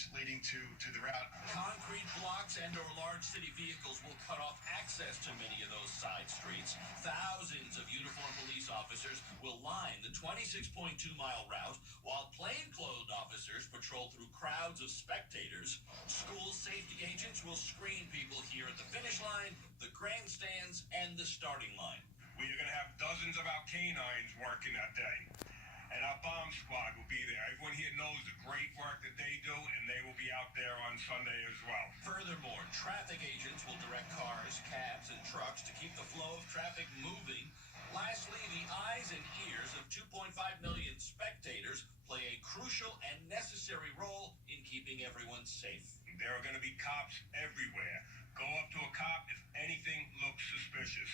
streets leading to the route. Concrete blocks and or large city vehicles will cut off access to many of those side streets. Thousands of uniformed police officers will line the 26.2-mile route, while plainclothes officers patrol through crowds of spectators. School safety agents will screen people here at the finish line, the grandstands, and the starting line. We are going to have dozens of our canines working that day. And our bomb squad will be there. Everyone here knows the great work that they do, and they will be out there on Sunday as well. Furthermore, traffic agents will direct cars, cabs, and trucks to keep the flow of traffic moving. Lastly, the eyes and ears of 2.5 million spectators play a crucial and necessary role in keeping everyone safe. There are going to be cops everywhere. Go up to a cop if anything looks suspicious.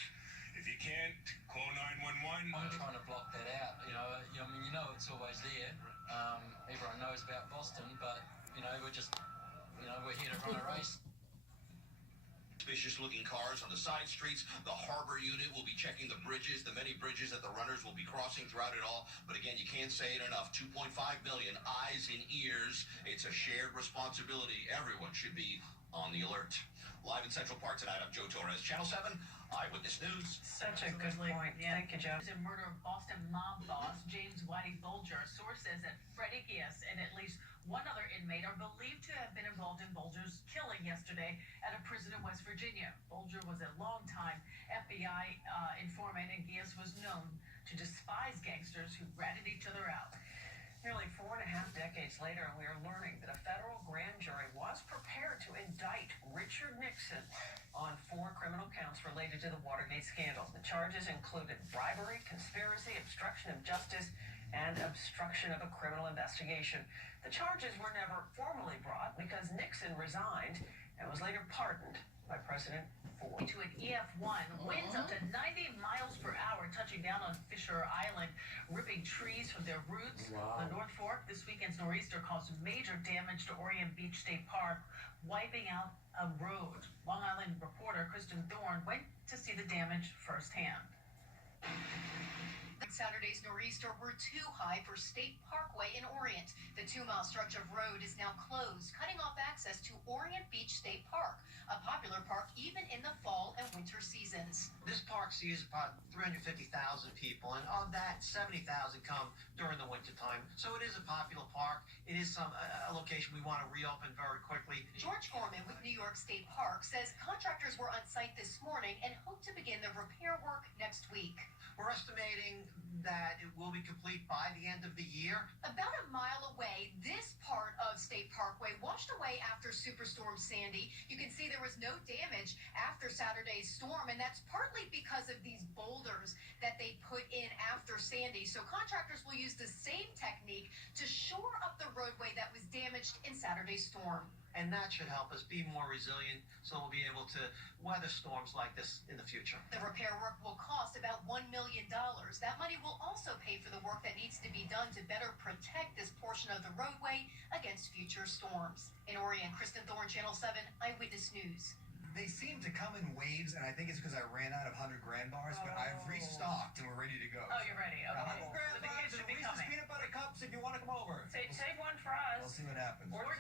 If you can't, call 911. I'm trying to block that out. I mean, it's always there. Everyone knows about Boston, but, we're here to run a race. Suspicious-looking cars on the side streets. The harbor unit will be checking the bridges, the many bridges that the runners will be crossing throughout it all. But again, you can't say it enough. 2.5 million eyes and ears. It's a shared responsibility. Everyone should be on the alert. Live in Central Park tonight, I'm Joe Torres, Channel 7 Eyewitness News. Such a good point. Yeah. Thank you, Joe. The murder of Boston mob boss James Whitey Bulger. A source says that Freddie Gies and at least one other inmate are believed to have been involved in Bulger's killing yesterday at a prison in West Virginia. Bulger was a longtime FBI informant, and Gies was known to despise gangsters who ratted each other out. Nearly 4.5 decades later, we are learning that a federal grand jury was prepared to indict Richard Nixon on 4 criminal counts related to the Watergate scandal. The charges included bribery, conspiracy, obstruction of justice, and obstruction of a criminal investigation. The charges were never formally brought because Nixon resigned and was later pardoned by President Ford. To an EF1, winds up to 90 miles per hour touching down on Fisher Island, ripping trees from their roots. Wow. The North Fork, this weekend's nor'easter caused major damage to Orient Beach State Park, wiping out a road. Long Island reporter Kristen Thorne went to see the damage firsthand. Saturday's nor'easter were too high for State Parkway in Orient. The 2-mile stretch of road is now closed, cutting off access to Orient Beach State Park, a popular park even in the fall and winter seasons. This park sees about 350,000 people, and of that, 70,000 come during the winter time. So it is a popular park. It is a location we want to reopen very quickly. George Gorman with New York State Park says contractors were on site this morning and hope to begin the repair work next week. We're estimating that it will be complete by the end of the year. About a mile away, this part of State Parkway washed away after Superstorm Sandy. You can see there was no damage after Saturday's storm, and that's partly because of these boulders that they put in after Sandy. So contractors will use the same technique to shore up the roadway that was damaged in Saturday's storm. And that should help us be more resilient, so we'll be able to weather storms like this in the future. The repair work will cost about $1 million. That money will also pay for the work that needs to be done to better protect this portion of the roadway against future storms. In Orient, Kristen Thorne, Channel 7 Eyewitness News. They seem to come in waves, and I think it's because I ran out of 100 grand bars, but I've restocked and we're ready to go. Oh, you're ready. Okay. 100 grand So the bars kids and should be Reese's coming. peanut butter cups if you want to come over. Save one for us. We'll see what happens. Or 2.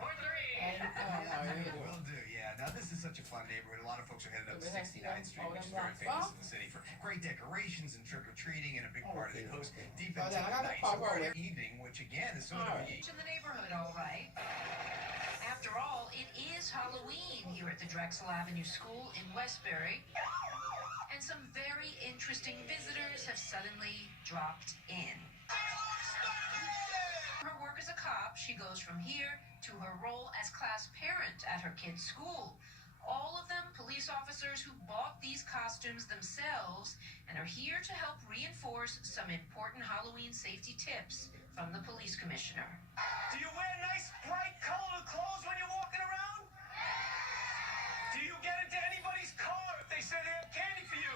Or 3. Will do, yeah. Now, this is such a fun neighborhood. A lot of folks are headed up to 69th Street, which is very famous in the city for great decorations and trick-or-treating, and a big part of it goes deep into the night. So we're in the evening, which again is sort of In the neighborhood, all right. After all, it is Halloween here at the Drexel Avenue School in Westbury. And some very interesting visitors have suddenly dropped in. Her work as a cop, she goes from here to her role as class parent at her kid's school. All of them police officers who bought these costumes themselves and are here to help reinforce some important Halloween safety tips from the police commissioner. Do you wear nice, bright, colored clothes when you're walking around? Do you get into anybody's car if they say they have candy for you?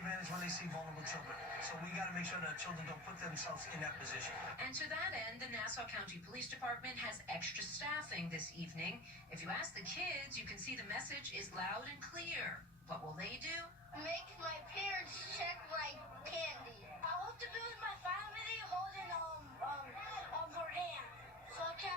Advantage when they see vulnerable children. So we got to make sure that children don't put themselves in that position. And to that end, the Nassau County Police Department has extra staffing this evening. If you ask the kids, you can see the message is loud and clear. What will they do? Make my parents check my candy. I want to be with my family holding her hand so I can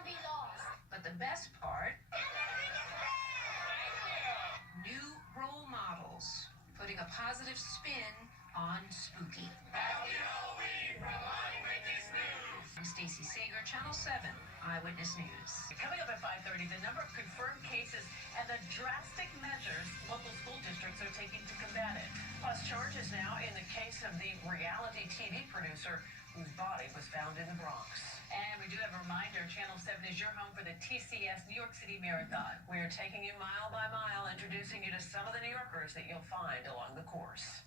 positive spin on spooky. Happy Halloween from Eyewitness News. I'm Stacey Sager, Channel 7 Eyewitness News. Coming up at 5:30, the number of confirmed cases and the drastic measures local school districts are taking to combat it. Plus charges now in the case of the reality TV producer whose body was found in the Bronx. And we do have a reminder, Channel 7 is your home for the TCS New York City Marathon. We're taking you mile by mile, introducing you to some of the New Yorkers that you'll find along the course.